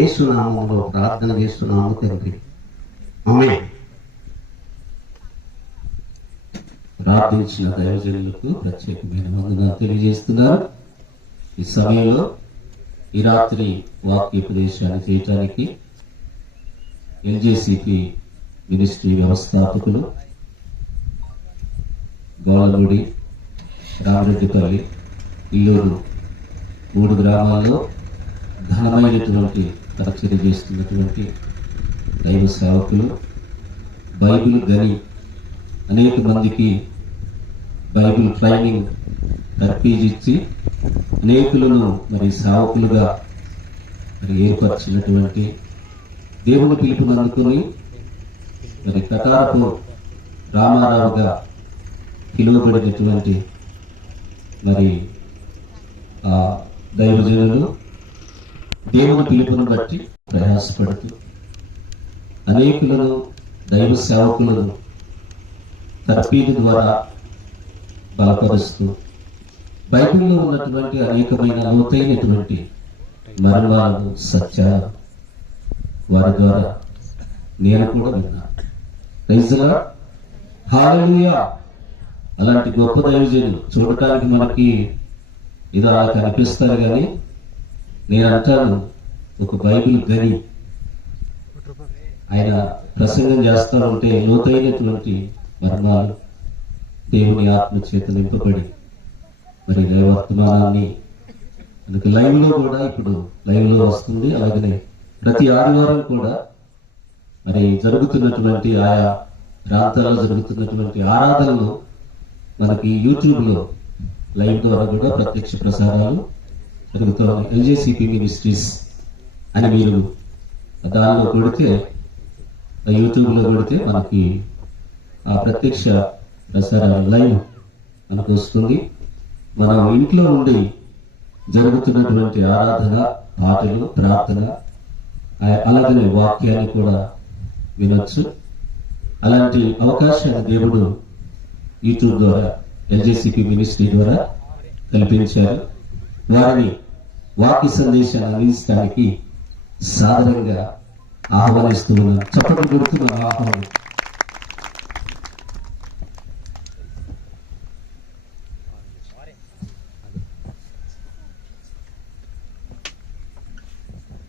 ఏసునామంలో ప్రార్థన చేస్తున్నాము తండ్రి. ఆమె ప్రార్థించిన దైవజనులకు ప్రత్యేకమైన వందనాలు తెలియజేస్తున్నారు. ఈ సమయంలో ఈ రాత్రి వాక్యోపదేశాన్ని చేయటానికి ఎల్జేసిపి మినిస్ట్రీ వ్యవస్థాపకులు గోలగుడి రామరెడ్డిపల్లి ఇల్లూరు మూడు గ్రామాల్లో ఘనమైనటువంటి పరిచయం చేస్తున్నటువంటి దైవ సేవకులు బైబిల్ గని అనేక మందికి బైబిల్ ట్రైనింగ్ తర్పీజిచ్చి అనేకులను మరి సేవకులుగా మరి ఏర్పరిచినటువంటి దేవుని పిలుపును అందుకుని మరి కటారపు రామారావుగా పిలువబడినటువంటి మరి ఆ దైవజనులు దేవుని పిలుపును బట్టి ప్రయాసపడుతూ అనేకులను దైవ సేవకులను తర్పీదు ద్వారా బలపరుస్తూ బైబిల్లో ఉన్నటువంటి అనేకమైన లోతైనటువంటి మరణాలను సత్యాలు వారి ద్వారా నేను కూడా విన్నా రైజులా హాలూయా అలాంటి గొప్ప దైవజనులు చూడటానికి మనకి ఇది అలా కనిపిస్తారు కానీ నేను అంటాను ఒక బైబిల్ గని ఆయన ప్రసంగం చేస్తా ఉంటే లోతైనటువంటి మర్మాలు దేవుని ఆత్మ చేత నింపబడి మరి వర్తమానాన్ని మనకి లైవ్లో కూడా ఇప్పుడు లైవ్లో వస్తుంది. అలాగనే ప్రతి ఆదివారం కూడా మరి జరుగుతున్నటువంటి ఆయా ప్రాంతాల్లో జరుగుతున్నటువంటి ఆరాధనలు మనకి యూట్యూబ్లో లైవ్ ద్వారా కూడా ప్రత్యక్ష ప్రసారాలు జరుగుతున్నాయి ఎల్జేసిపి మినిస్ట్రీస్ అని మీరు దానిలో కొడితే యూట్యూబ్లో కొడితే మనకి ఆ ప్రత్యక్ష ప్రసారాలు లైవ్ మనకు వస్తుంది. మనం ఇంట్లో ఉండి జరుగుతున్నటువంటి ఆరాధన పాటలు ప్రార్థన అలాగనే వాక్యాన్ని కూడా వినొచ్చు. అలాంటి అవకాశాన్ని దేవుడు యూట్యూబ్ ద్వారా ఎల్జేసిపి మినిస్ట్రీ ద్వారా కల్పించారు. వారిని వాక్య సందేశాన్ని అందించడానికి సాధారణంగా ఆహ్వానిస్తూ ఉన్నారు చప్పట్లు కొడుతున్న ఆహ్వానం.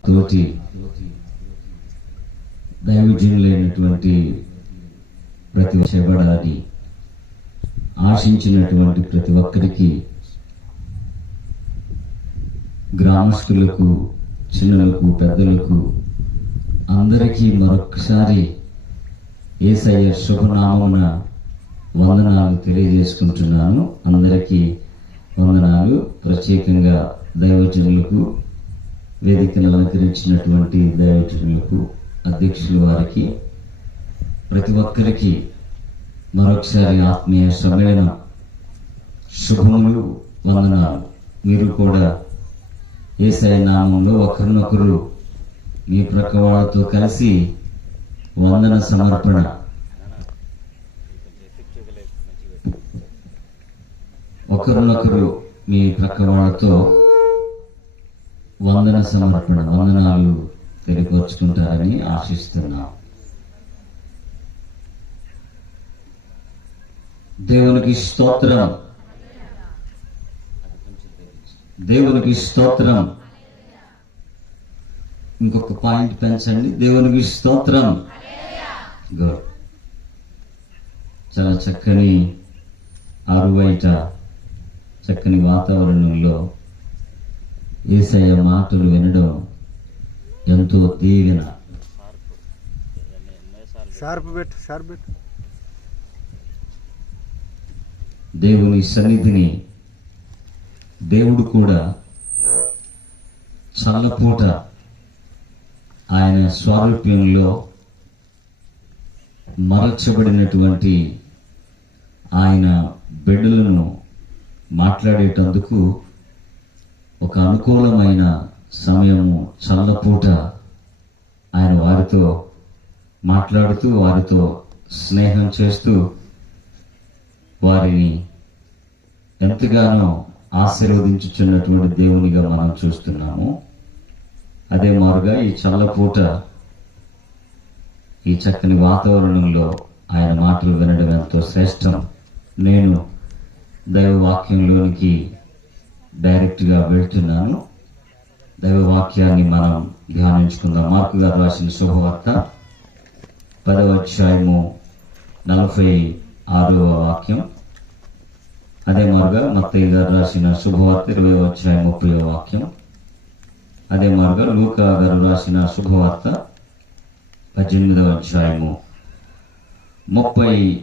తోటి దైవజనులైనటువంటి ప్రతి చెబడాలి ఆశించినటువంటి ప్రతి ఒక్కరికి గ్రామస్తులకు చిన్నలకు పెద్దలకు అందరికీ మరొకసారి ఏసయ్య శుభనామమున వందనాలు తెలియజేసుకుంటున్నాను. అందరికీ వందనాలు. ప్రత్యేకంగా దైవజనులకు వేదికను అలంకరించినటువంటి దైవజనులకు అధ్యక్షుల వారికి ప్రతి ఒక్కరికి మరొకసారి ఆత్మీయ సమ్మేళనం. శుభములు వందనాలు. మీరు కూడా ఏసఐ నామంలో ఒకరినొకరు మీ ప్రక్క వాళ్ళతో కలిసి వందన సమర్పణ. ఒకరినొకరు మీ ప్రక్క వాళ్ళతో వందన సమర్పణ వందనాలు తెలియపరుచుకుంటారని ఆశిస్తున్నాం. దేవునికి స్తోత్రం. దేవునికి స్తోత్రం. ఇంకొక పాయింట్ పెంచండి. దేవునికి స్తోత్రం. గుడ్ చాలా చక్కని ఆరుబయట చక్కని వాతావరణంలో ఏసయ్య మాటలు వినడం ఎంతో దీవెన. దేవుని సన్నిధిని దేవుడు కూడా చల్లపూట ఆయన స్వారూప్యంలో మరచబడినటువంటి ఆయన బిడ్డలను మాట్లాడేటందుకు ఒక అనుకూలమైన సమయము చల్లపూట ఆయన వారితో మాట్లాడుతూ వారితో స్నేహం చేస్తూ వారిని ఎంతగానో ఆశీర్వదించుచున్నటువంటి దేవునిగా మనం చూస్తున్నాము. అదే మారుగా ఈ చల్లపూట ఈ చక్కని వాతావరణంలో ఆయన మాటలు వినడం ఎంతో శ్రేష్టం. నేను దైవవాక్యంలోనికి డైరెక్ట్గా వెళ్తున్నాను. దైవ వాక్యాన్ని మనం ధ్యానించుకుందాం. మార్కు గారు రాసిన శుభవార్త పదవ అధ్యాయము నలభై ఆరవ వాక్యం. అదే మారుగా మత్తయ్య గారు రాసిన శుభవార్త ఇరవై అధ్యాయం ముప్పై వాక్యం. అదే మారుగా లూకా గారు రాసిన శుభవార్త పద్దెనిమిదవ అధ్యాయము. ముప్పై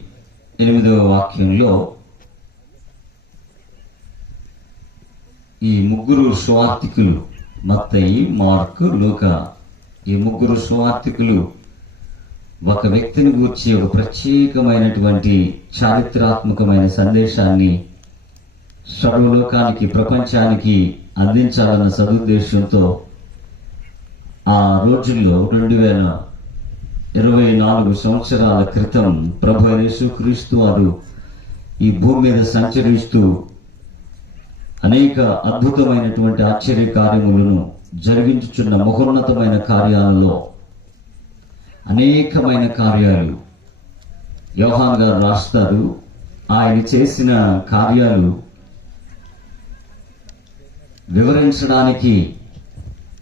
ఎనిమిదవ వాక్యంలో ఈ ముగ్గురు స్వార్థికులు మత్తయి మార్కు లూక ఈ ముగ్గురు స్వార్థికులు ఒక వ్యక్తిని గూర్చి ఒక ప్రత్యేకమైనటువంటి చారిత్రాత్మకమైన సందేశాన్ని సర్వలోకానికి ప్రపంచానికి అందించాలన్న సదుద్దేశంతో ఆ రోజుల్లో రెండు వేల ఇరవై నాలుగు సంవత్సరాల క్రితం ప్రభు యేసు క్రీస్తు వారు ఈ భూమి మీద సంచరిస్తూ అనేక అద్భుతమైనటువంటి ఆశ్చర్య కార్యములను జరిగించుచున్న మహోన్నతమైన కార్యాలలో అనేకమైన కార్యాలు యోహాన్ గారు రాస్తారు. ఆయన చేసిన కార్యాలు వివరించడానికి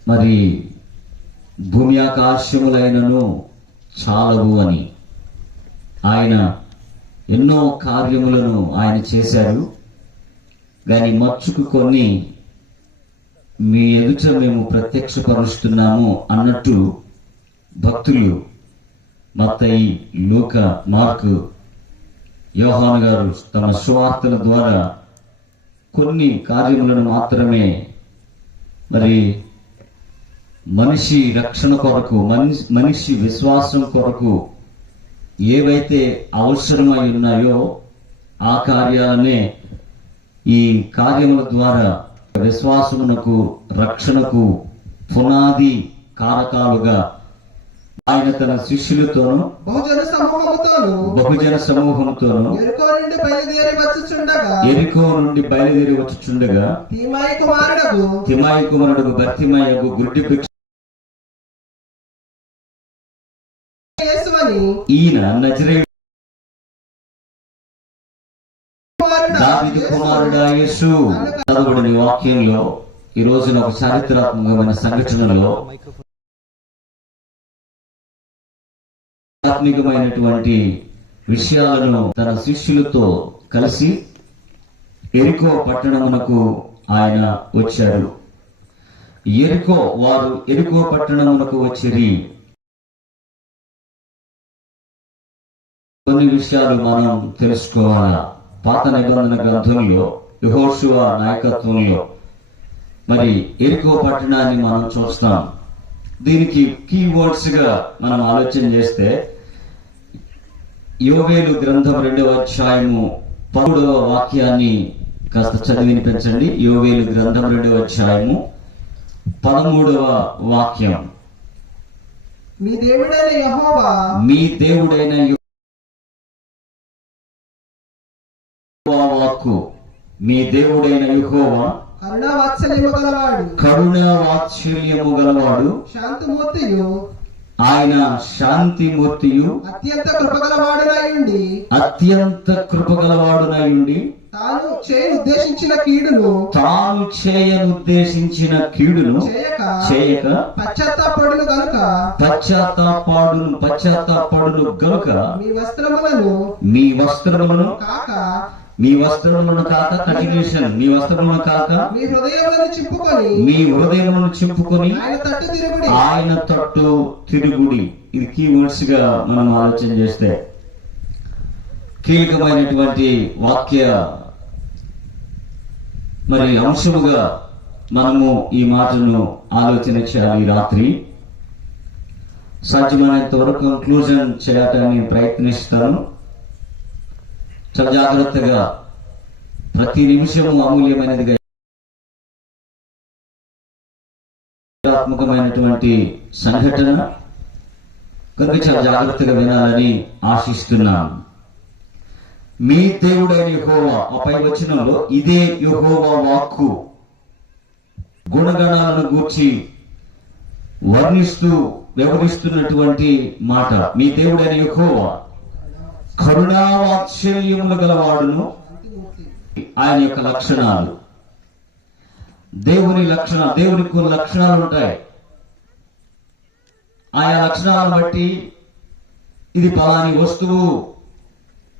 మరి భూమి ఆకాశములైనను చాలవు అని ఆయన ఎన్నో కార్యములను ఆయన చేశారు కానీ మచ్చుకు కొన్ని మీ ఎదుట మేము ప్రత్యక్షపరుస్తున్నాము అన్నట్టు భక్తులు మత్తయి లూక మార్కు యోహాన్ గారు తమ సువార్తల ద్వారా కొన్ని కార్యములను మాత్రమే మరి మనిషి రక్షణ కొరకు మనిషి మనిషి విశ్వాసం కొరకు ఏవైతే అవసరమై ఉన్నాయో ఆ కార్యాలనే ఈ కార్యముల ద్వారా విశ్వాసమునకు రక్షణకు పునాది కారకాలుగా ఆయన తన శిష్యులతోనూ బహుజన సమూహముతోను బహుజన సమూహంతోనూ ఎరుకో నుండి బయలుదేరి వచ్చుచుండగా ఎరికో నుండి బయలుదేరి వచ్చుచుండగా తీమాయి కుమారుడకు తిమాయి కుమారుడు భర్తిమయ్యకు గుడ్డి భిక్ష ఈయన నజరే కుమారుడా దావిదు కుమారుడా యేసు. వాక్యంలో ఈ రోజున ఒక చారిత్రాత్మకమైన సంఘటనలో ఆత్మికమైనటువంటి విషయాలను తన శిష్యులతో కలిసి ఎరికో పట్టణమునకు ఆయన వచ్చారు ఎరుకో వారు ఎరుకో పట్టణమునకు వచ్చిరి కొన్ని విషయాలు మనం తెలుసుకోవాలా? పాత నిబంధన గ్రంథంలో యహోషువ నాయకత్వంలో. మరి ఎరుకో పట్టణాన్ని మనం చూస్తాం. దీనికి కీ వర్డ్స్గా మనం ఆలోచన చేస్తే యోవేలు గ్రంథం రెండవ అధ్యాయము పదమూడవ వాక్యాన్ని కాస్త చదివి వినిపించండి. యోవేలు గ్రంథం రెండవ అధ్యాయము పదమూడవ వాక్యం. మీ దేవుడైన యహోవా మీ దేవుడైన వాక్కు. మీ దేవుడైన యెహోవా వాత్సల్యము గలవాడు కరుణ వాత్సల్యము గలవాడు శాంతిమూర్తియు. ఆయన శాంతిమూర్తియు. అత్యంత కృపగలవాడునయుండి. అత్యంత కృపగలవాడునయుండి. తాను చేయ ఉద్దేశించిన కీడును. తాను చేయనుద్దేశించిన కీడును చేయక పశ్చాత్తాపడును గనుక. పశ్చాత్తాపాడును పశ్చాత్తాపాడును గనుక మీ వస్త్రములను మీ వస్త్రములను కాక మీ వస్త్రములను కాక కంటిన్యూషన్ మీ వస్త్రములను కాక మీ హృదయములను చింపుకొని మీ హృదయమును చింపుకొని ఆయన తట్టు తిరుగుడి. ఆయన తట్టు తిరుగుడి. ఇది కీ వర్డ్స్గా మనం ఆలోచన చేస్తే కీలకమైనటువంటి వాక్య మరి అంశముగా మనము ఈ మాటను ఆలోచన చేయాలి రాత్రి. సాధ్యమైనంత వరకు కంక్లూజన్ చేయటానికి ప్రయత్నిస్తాను. చాలా జాగ్రత్తగా ప్రతి నిమిషము అమూల్యమైనదిగా ఆత్మకమైనటువంటి సంఘటన కనుక చాలా జాగ్రత్తగా వినాలని ఆశిస్తున్నాను. మీ దేవుడైన యహోవా ఆ పై వచనంలో ఇదే యహోవా వాక్కు గుణగణాలను గూర్చి వర్ణిస్తూ వ్యవహరిస్తున్నటువంటి మాట. మీ దేవుడైన యహోవా కరుణావాత్సల్యములు గలవాడును ఆయన యొక్క లక్షణాలు. దేవుని లక్షణ దేవునికి కొన్ని లక్షణాలు ఉంటాయి ఆయా లక్షణాలను బట్టి ఇది పలాని వస్తువు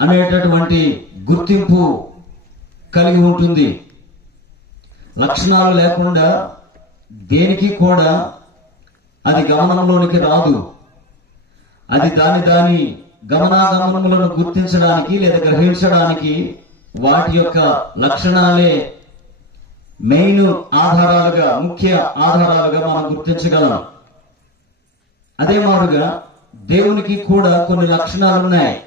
అనేటటువంటి గుర్తింపు కలిగి ఉంటుంది. లక్షణాలు లేకుండా దేనికి కూడా అది గమనంలోనికి రాదు. అది దాని దాని గమనాగమనములను గుర్తించడానికి లేదా గ్రహించడానికి వాటి యొక్క లక్షణాలే మెయిన్ ఆధారాలుగా ముఖ్య ఆధారాలుగా మనం గుర్తించగలం. అదే మాదిరిగా దేవునికి కూడా కొన్ని లక్షణాలు ఉన్నాయి.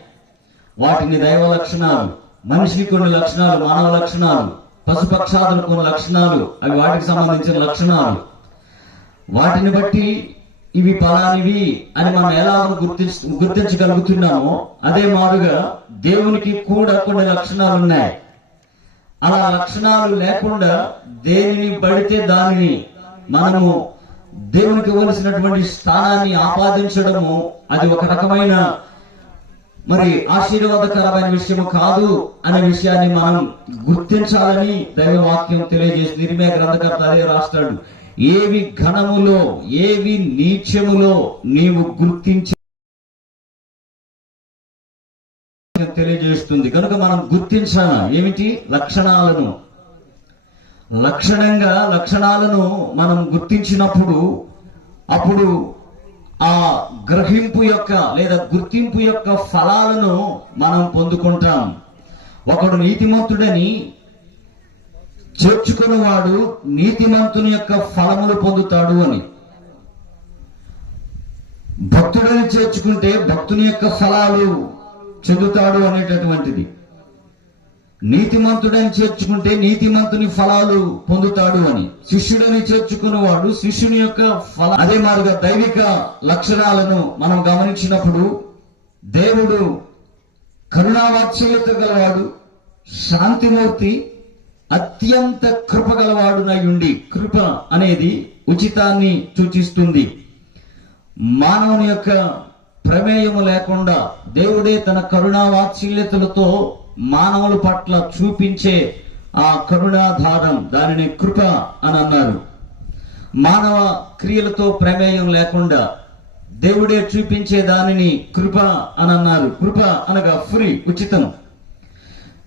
వాటిని దైవ లక్షణాలు మనిషికి కొన్ని లక్షణాలు మానవ లక్షణాలు పశుపక్షాదులు కొన్ని లక్షణాలు అవి వాటికి సంబంధించిన లక్షణాలు. వాటిని బట్టి ఇవి పలానివి అని మనం ఎలా గుర్తించ గుర్తించగలుగుతున్నామో అదే మాదిరిగా దేవునికి కూడా కొన్ని లక్షణాలు ఉన్నాయి. అలా లక్షణాలు లేకుండా దేనిని పడితే దానిని మనము దేవునికి ఇవ్వాల్సినటువంటి స్థానాన్ని ఆపాదించడము అది ఒక రకమైన మరి ఆశీర్వాదకరమైన విషయం కాదు అనే విషయాన్ని మనం గుర్తించాలని దైవవాక్యం తెలియజేసి నిర్మయ గ్రంథకర్త అదే రాస్తాడు. ఏవి ఘనములో ఏవి నీచములో నీవు గుర్తించి తెలియజేస్తుంది. కనుక మనం గుర్తించాలా? ఏమిటి? లక్షణాలను. లక్షణంగా లక్షణాలను మనం గుర్తించినప్పుడు అప్పుడు ఆ గ్రహింపు యొక్క లేదా గుర్తింపు యొక్క ఫలాలను మనం పొందుకుంటాం. ఒకడు నీతిమంతుడని చేర్చుకున్నవాడు నీతిమంతుని యొక్క ఫలములు పొందుతాడు అని. భక్తుడని చేర్చుకుంటే భక్తుని యొక్క ఫలాలు చెందుతాడు అనేటటువంటిది. నీతిమంతుడని చేర్చుకుంటే నీతిమంతుని ఫలాలు పొందుతాడు అని. శిష్యుడని చేర్చుకున్నవాడు శిష్యుని యొక్క ఫల అదే మారుగా దైవిక లక్షణాలను మనం గమనించినప్పుడు దేవుడు కరుణావాత్సల్యత గలవాడు శాంతిమూర్తి అత్యంత కృప గలవాడునై ఉండి కృప అనేది ఉచితాన్ని సూచిస్తుంది. మానవుని యొక్క ప్రమేయము లేకుండా దేవుడే తన కరుణా వాత్సల్యతలతో మానవుల పట్ల చూపించే ఆ కరుణాధారం దానిని కృప అని అన్నారు. మానవ క్రియలతో ప్రమేయం లేకుండా దేవుడే చూపించే దానిని కృప అని అన్నారు. కృప అనగా ఫ్రీ ఉచితం.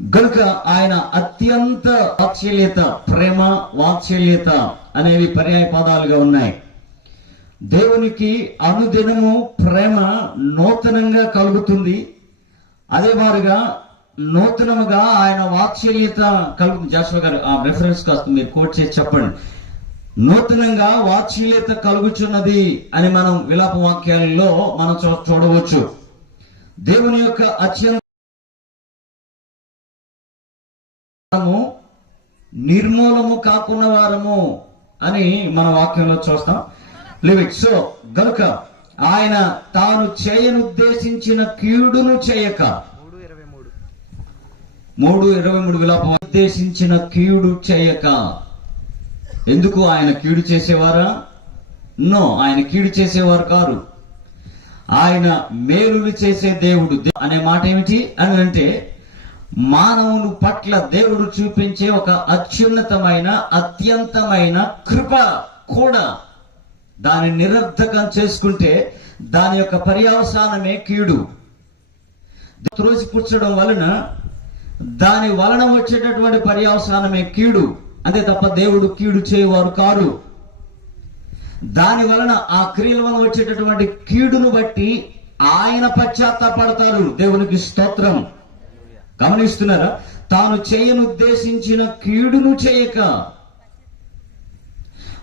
గనుక ఆయన అత్యంత వాత్సల్యత ప్రేమ వాత్సల్యత అనేవి పర్యాయ పదాలుగా ఉన్నాయి. దేవునికి అనుదినము ప్రేమ నూతనంగా కలుగుతుంది. అదే మారుగా నూతనముగా ఆయన వాత్సల్యత కలుగుతుంది జాషువా గారు ఆ రెఫరెన్స్ కాస్త మీరు కోట్ చేసి చెప్పండి. నూతనంగా వాత్సల్యత కలుగుచున్నది అని మనం విలాప వాక్యాలలో మనం చూ- చూడవచ్చు. దేవుని యొక్క అత్యంత మనము నిర్మూలము కాకున్న వారము అని మన వాక్యంలో చూస్తాం. లివిట్ సో గనుక ఆయన తాను చేయనుద్దేశించిన కీడును చేయక మూడు ఇరవై మూడు విలాపం ఉద్దేశించిన కీడు చేయక. ఎందుకు ఆయన కీడు చేసేవారా? నో ఆయన కీడు చేసేవారు కారు. ఆయన మేలులు చేసే దేవుడు అనే మాట ఏమిటి? అని అంటే మానవుని పట్ల దేవుడు చూపించే ఒక అత్యున్నతమైన అత్యంతమైన కృప కూడా దాన్ని నిరర్ధకం చేసుకుంటే దాని యొక్క పర్యవసానమే కీడు. త్రోసిపుచ్చడం వలన దాని వలన వచ్చేటటువంటి పర్యవసానమే కీడు. అంతే తప్ప దేవుడు కీడు చేయవారు కారు. దాని వలన ఆ క్రియల వలన వచ్చేటటువంటి కీడును బట్టి ఆయన పశ్చాత్తాపడతారు. దేవునికి స్తోత్రం. గమనిస్తున్నారా? తాను చేయనుద్దేశించిన కీడును చేయక.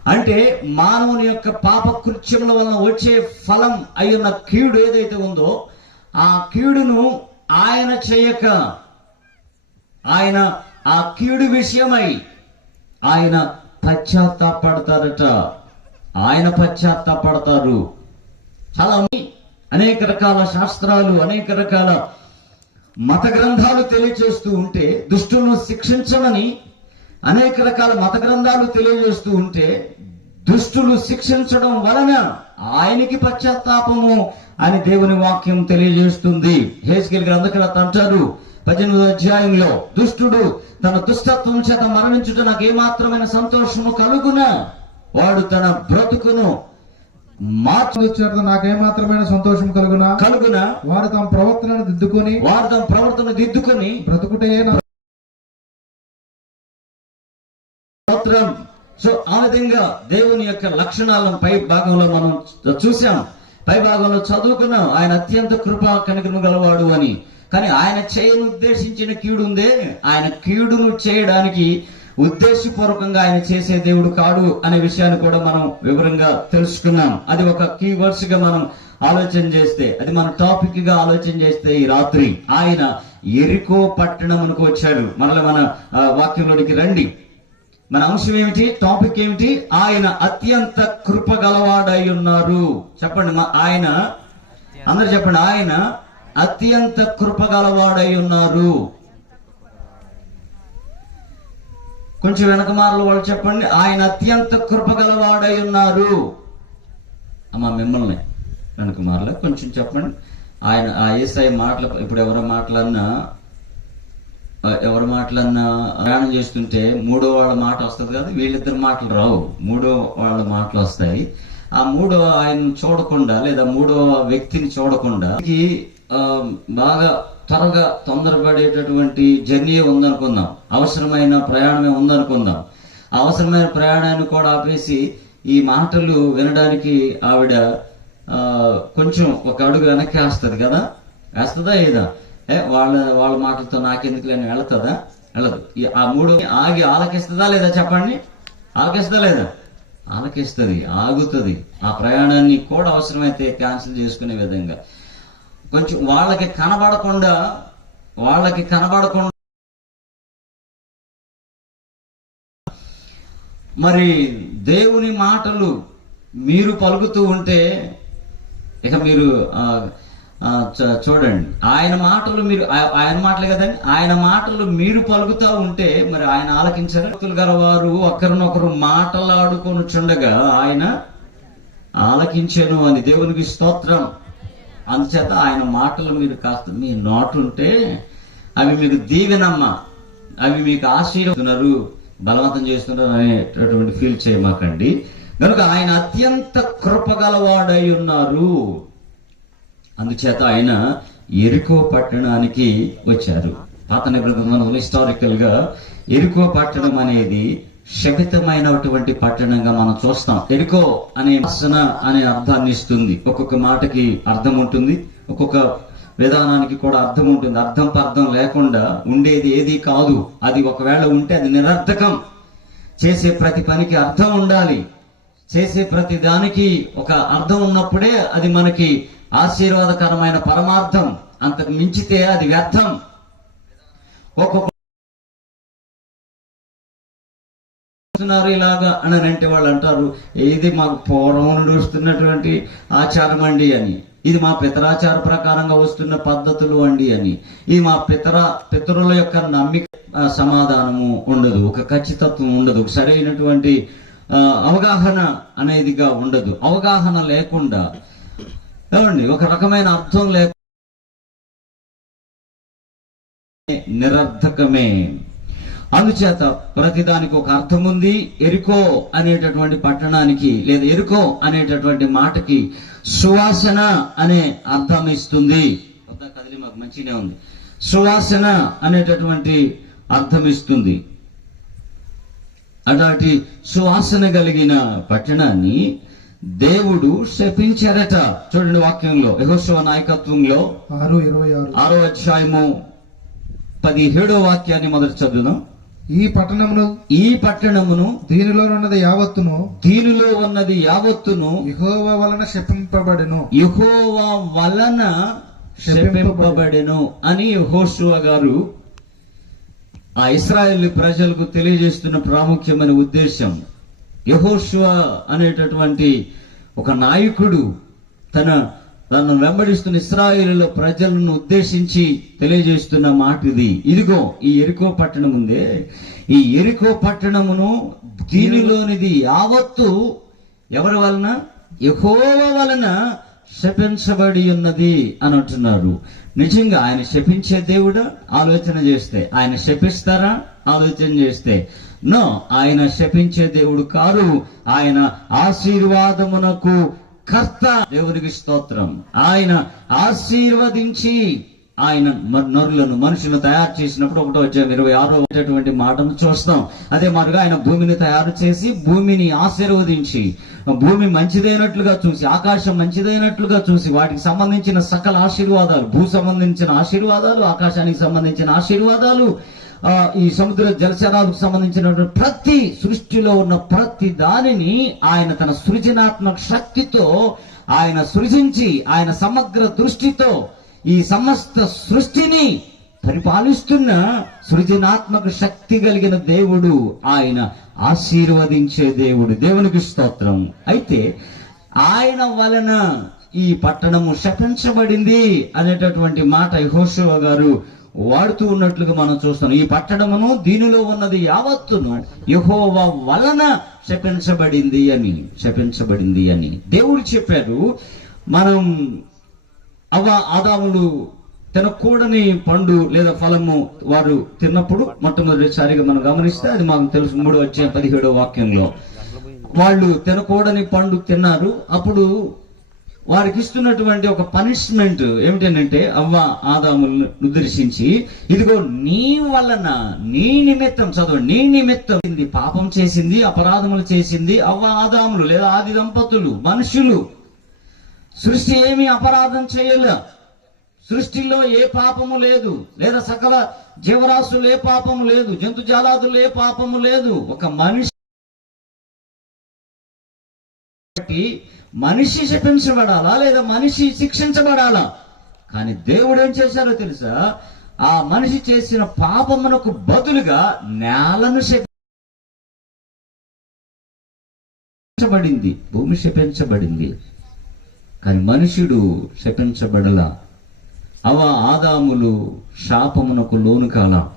అంటే మానవుని యొక్క పాప కృత్యముల వలన వచ్చే ఫలం అయ్యున్న కీడు ఏదైతే ఉందో ఆ కీడును ఆయన చేయక. ఆయన ఆ కీడు విషయమై ఆయన పశ్చాత్తాపడతారట. ఆయన పశ్చాత్తాపడతారు. చాలా అనేక రకాల శాస్త్రాలు అనేక రకాల మత గ్రంథాలు తెలియజేస్తూ ఉంటే దుష్టులను శిక్షించమని అనేక రకాల మత గ్రంథాలు తెలియజేస్తూ ఉంటే దుష్టులు శిక్షించడం వలన ఆయనకి పశ్చాత్తాపము అని దేవుని వాక్యం తెలియజేస్తుంది. హేస్కిల్ గ్రంథకర్త అంటారు పద్దెనిమిదో అధ్యాయంలో దుష్టుడు తన దుష్టత్వం చేత మరణించుట నాకు ఏమాత్రమైన సంతోషము కలుగునా? వాడు తన బ్రతుకును మార్చు వచ్చారు నాకేమాత్రమైన సంతోషం కలుగునా? కలుగున? వారు తమ ప్రవర్తనను దిద్దుకొని వారు తమ ప్రవర్తన దిద్దుకొని బ్రతుకుటే నా స్తోత్రం. సో ఆ విధంగా దేవుని యొక్క లక్షణాలను పై భాగంలో మనం చూసాం పై భాగంలో చదువుకున్నాం. ఆయన అత్యంత కృపా కనికరము గలవాడు అని. కానీ ఆయన చేయను ఉద్దేశించిన కీడు ఉందే. ఆయన కీడును చేయడానికి ఉద్దేశపూర్వకంగా ఆయన చేసే దేవుడు కాడు అనే విషయాన్ని కూడా మనం వివరంగా తెలుసుకున్నాం. అది ఒక కీ వర్డ్స్గా మనం ఆలోచన చేస్తే అది మన టాపిక్గా ఆలోచన చేస్తే ఈ రాత్రి ఆయన ఎరికో పట్టణమునకు వచ్చాడు. మరల మన వాక్యంలోనికి రండి. మన అంశం ఏమిటి? టాపిక్ ఏమిటి? ఆయన అత్యంత కృప గలవాడై ఉన్నారు. చెప్పండి మా ఆయన అందరు చెప్పండి ఆయన అత్యంత కృప గలవాడై ఉన్నారు. కొంచెం వెనక మార్లు వాళ్ళు చెప్పండి ఆయన అత్యంత కృపగలవాడై ఉన్నారు. అమ్మ మిమ్మల్ని వెనక కొంచెం చెప్పండి. ఆయన ఆ ఏసఐ మాటలు ఇప్పుడు ఎవరు మాటలన్నా ఎవరి మాటలన్నా ప్రయాణం చేస్తుంటే మూడో వాళ్ళ మాట వస్తుంది కదా వీళ్ళిద్దరు మాటలు రావు. మూడో వాళ్ళ మాటలు వస్తాయి. ఆ మూడో ఆయన చూడకుండా లేదా మూడో వ్యక్తిని చూడకుండా ఈ, బాగా త్వరగా తొందరపడేటటువంటి జర్నీ ఉందనుకుందాం. అవసరమైన ప్రయాణమే ఉందనుకుందాం. అవసరమైన ప్రయాణాన్ని కూడా ఆపేసి ఈ మాటలు వినడానికి ఆవిడ ఆ, కొంచెం ఒక అడుగు వెనక్కి వేస్తుంది కదా? వేస్తుందా ఏదా? ఏ వాళ్ళ వాళ్ళ మాటలతో నాకెందుకు లేని వెళుతుందా? వెళ్ళదు. ఆ మూడు ఆగి ఆలకిస్తుందా లేదా చెప్పండి? ఆలకిస్తుందా లేదా? ఆలకిస్తుంది ఆగుతుంది. ఆ ప్రయాణాన్ని కూడా అవసరమైతే క్యాన్సిల్ చేసుకునే విధంగా. కొంచెం వాళ్ళకి కనబడకుండా వాళ్ళకి కనబడకుండా. మరి దేవుని మాటలు మీరు పలుకుతూ ఉంటే ఇక మీరు చ- చూడండి. ఆయన మాటలు మీరు ఆయన మాటలే కదండి? ఆయన మాటలు మీరు పలుకుతూ ఉంటే మరి ఆయన ఆలకించారు? భక్తులు గల వారు ఒకరినొకరు మాటలాడుకొని చుండగా ఆయన ఆలకించాను అని దేవునికి స్తోత్రం. అందుచేత ఆయన మాటలు మీరు కాస్త మీ నోటుంటే అవి మీకు దీవెనమ్మ. అవి మీకు ఆశీర్వదిస్తున్నారు బలవంతం చేస్తున్నారు అనేటటువంటి ఫీల్ చేయమాకండి. కనుక ఆయన అత్యంత కృపగలవాడై ఉన్నారు. అందుచేత ఆయన ఎరుకో పట్టణానికి వచ్చారు. పాత నిబంధనలో హిస్టారికల్గా ఎరుకో పట్టణం అనేది శపితమైనటువంటి పట్టణంగా మనం చూస్తాం. ఎరుకో అనే వాసన అనే అర్థాన్ని ఇస్తుంది. ఒక్కొక్క మాటకి అర్థం ఉంటుంది. ఒక్కొక్క విధానానికి కూడా అర్థం ఉంటుంది. అర్థం పర్థం లేకుండా ఉండేది ఏది కాదు. అది ఒకవేళ ఉంటే అది నిరర్థకం. చేసే ప్రతి పనికి అర్థం ఉండాలి. చేసే ప్రతి దానికి ఒక అర్థం ఉన్నప్పుడే అది మనకి ఆశీర్వాదకరమైన పరమార్థం. అంతకు మించితే అది వ్యర్థం. ఒక్కొక్క చేస్తున్నారు ఇలాగా అని అంటే వాళ్ళు అంటారు ఇది మాకు పూర్వం నుండి వస్తున్నటువంటి ఆచారం అండి అని. ఇది మా పితరాచార ప్రకారంగా వస్తున్న పద్ధతులు అండి అని. ఇది మా పితర పితరుల యొక్క నమ్మిక సమాధానము ఉండదు. ఒక ఖచ్చితత్వం ఉండదు. ఒక సరైనటువంటి అవగాహన అనేదిగా ఉండదు. అవగాహన లేకుండా ఏమండి ఒక రకమైన అర్థం లేక నిరర్థకమే. అందుచేత ప్రతిదానికి ఒక అర్థం ఉంది ఎరుకో అనేటటువంటి పట్టణానికి లేదా ఎరుకో అనేటటువంటి మాటకి సువాసన అనే అర్థం ఇస్తుంది. కదిలి మాకు మంచిగానే ఉంది. సువాసన అనేటటువంటి అర్థం ఇస్తుంది. అలాంటి సువాసన కలిగిన పట్టణాన్ని దేవుడు శపించారట. చూడండి వాక్యంలో యెహోషువ నాయకత్వంలో ఆరు ఇరవై ఆరు. ఆరో అధ్యాయము పదిహేడో వాక్యాన్ని మొదటి చదువుదాం. ఈ పట్టణమును ఈ పట్టణమును దీనిలో ఉన్నది యావత్తును దీనిలో ఉన్నది యావత్తును యెహోవా వలన శపింపబడెను. యెహోవా వలన శపింపబడెను అని యెహోషువ గారు ఆ ఇస్రాయేల్ ప్రజలకు తెలియజేస్తున్న ప్రాముఖ్యమైన ఉద్దేశం. యెహోషువ అనేటటువంటి ఒక నాయకుడు తన తను వెంబడిస్తున్న ఇస్రాయేలుల ప్రజలను ఉద్దేశించి తెలియజేస్తున్న మాట ఇది. ఇదిగో ఈ ఎరికో పట్టణం ఉందే. ఈ ఎరికో పట్టణమును దీనిలోనిది యావత్తు ఎవరి వలన? యహోవ వలన శపించబడి ఉన్నది అని అంటున్నారు. నిజంగా ఆయన శపించే దేవుడు? ఆలోచన చేస్తే. ఆయన శపిస్తారా? ఆలోచన చేస్తే. నో ఆయన శపించే దేవుడు కాదు ఆయన ఆశీర్వాదమునకు కర్త దేవునికి స్తోత్రం. ఆయన ఆశీర్వదించి ఆయన నరులను మనుషులను తయారు చేసినప్పుడు ఒకటో వచ్చే ఇరవై ఆరో వచ్చేటువంటి మాటను చూస్తాం. అదే మాదిరిగా ఆయన భూమిని తయారు చేసి భూమిని ఆశీర్వదించి భూమి మంచిదైనట్లుగా చూసి ఆకాశం మంచిదైనట్లుగా చూసి వాటికి సంబంధించిన సకల ఆశీర్వాదాలు భూ సంబంధించిన ఆశీర్వాదాలు ఆకాశానికి సంబంధించిన ఆశీర్వాదాలు ఈ సముద్ర జలచరాలకు సంబంధించినటువంటి ప్రతి సృష్టిలో ఉన్న ప్రతి దానిని ఆయన తన సృజనాత్మక శక్తితో ఆయన సృజించి ఆయన సమగ్ర దృష్టితో ఈ సమస్త సృష్టిని పరిపాలిస్తున్న సృజనాత్మక శక్తి కలిగిన దేవుడు ఆయన ఆశీర్వదించే దేవుడు. దేవునికి స్తోత్రం. అయితే ఆయన వలన ఈ పట్టణము శపించబడింది అనేటటువంటి మాట యహోశివ గారు వాడుతూ ఉన్నట్లుగా మనం చూస్తాం. ఈ పట్టణమును దీనిలో ఉన్నది యావత్తును యహోవ వలన శపించబడింది అని శపించబడింది అని దేవుడు చెప్పారు మనం అవ ఆదాములు తినకూడని పండు లేదా ఫలము వారు తిన్నప్పుడు మొట్టమొదటిసారిగా మనం గమనిస్తే అది మాకు తెలుసు మూడు వచ్చే పదిహేడో వాక్యంలో. వాళ్ళు తినకూడని పండు తిన్నారు. అప్పుడు వారికి ఇస్తున్నటువంటి ఒక పనిష్మెంట్ ఏమిటంటే అవ్వ ఆదాములను ఉద్దేశించి ఇదిగో నీ వలన నీ నిమిత్తం చదువు నీ నిమిత్తం ఇది పాపం చేసింది అపరాధములు చేసింది అవ్వ ఆదాములు లేదా ఆది దంపతులు మనుషులు. సృష్టి ఏమీ అపరాధం చేయలే. సృష్టిలో ఏ పాపము లేదు. లేదా సకల జీవరాశులు ఏ పాపము లేదు. జంతుజాలాదులు ఏ పాపము లేదు. ఒక మనిషి మనిషి శపించబడాలా లేదా మనిషి శిక్షించబడాలా? కానీ దేవుడు ఏం చేశారో తెలుసా? ఆ మనిషి చేసిన పాపమునకు బదులుగా నేలను శపించబడింది. భూమి శపించబడింది. కానీ మనుషుడు శపించబడలా. అవ ఆదాములు శాపమునకు లోను కాల.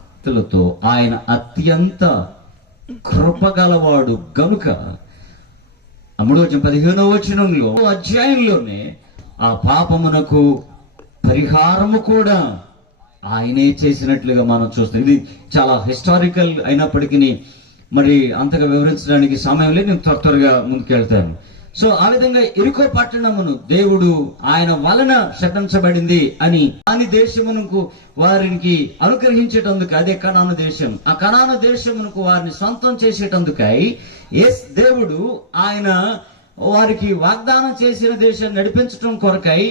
ఆయన అత్యంత కృపగలవాడు గనుక మూడో వచనం పదిహేనో వచనంలో అధ్యాయంలోనే ఆ పాపమునకు పరిహారము కూడా ఆయనే చేసినట్లుగా మనం చూస్తాం. ఇది చాలా హిస్టారికల్ అయినప్పటికీ మరి అంతగా వివరించడానికి సమయం లేదు. నేను త్వర త్వరగా ముందుకెళ్తాను. సో ఆ విధంగా ఇరుకో పట్టణమును దేవుడు ఆయన వలన శపించబడింది అని అని దేశమునకు వారికి అనుగ్రహించేటందుకు అదే కణాను దేశం. ఆ కణాను దేశమునకు వారిని సొంతం చేసేటందుకై ఎస్ దేవుడు ఆయన వారికి వాగ్దానం చేసిన దేశాన్ని నడిపించటం కొరకై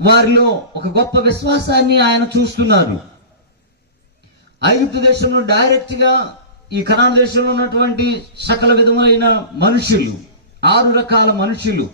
వారిలో ఒక గొప్ప విశ్వాసాన్ని ఆయన చూస్తున్నారు. ఐగుప్తు దేశంలో డైరెక్ట్గా ఈ కనాన్ దేశంలో ఉన్నటువంటి సకల విధములైన మనుషులు ఆరు రకాల మనుషులు